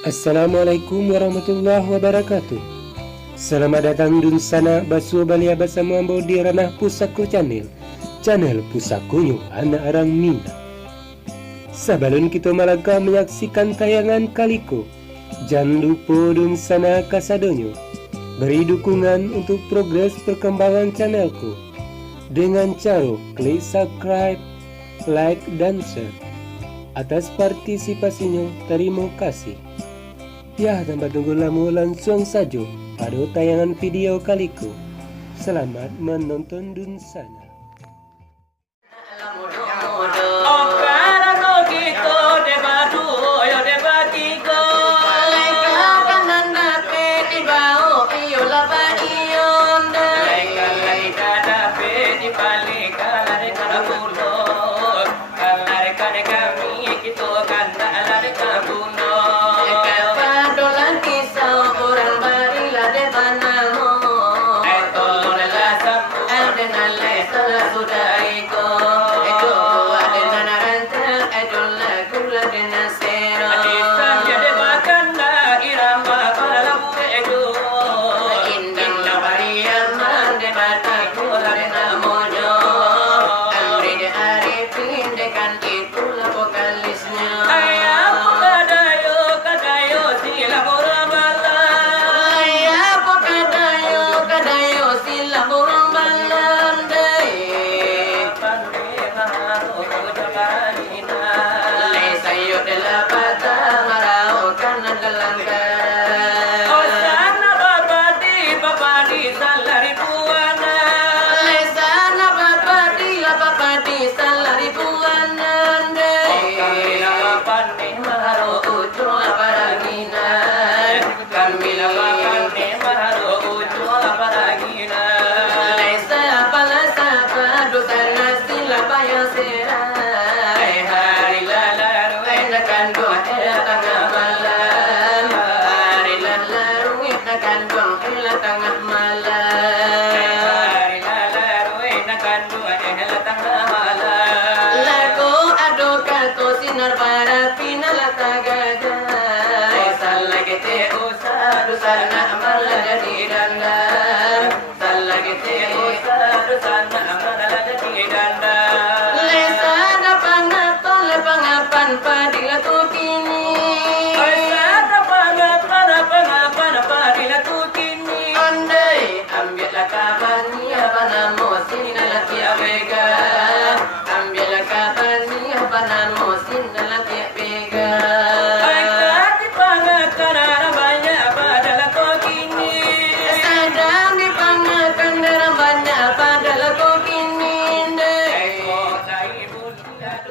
Assalamualaikum warahmatullahi wabarakatuh. Selamat datang dun sana basu balia bersama ambo di ranah Pusaku Channel Pusakunyo anak orang Minang. Sebelum kita malaka menyaksikan tayangan kaliko, jangan lupa dun sana kasadonyo beri dukungan untuk progres perkembangan channelku dengan cara klik subscribe, like, dan share. Atas partisipasinya, terima kasih. Ya, tanpa tunggu lama langsung saja pada tayangan video kaliku. Selamat menonton dun sana.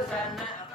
Sana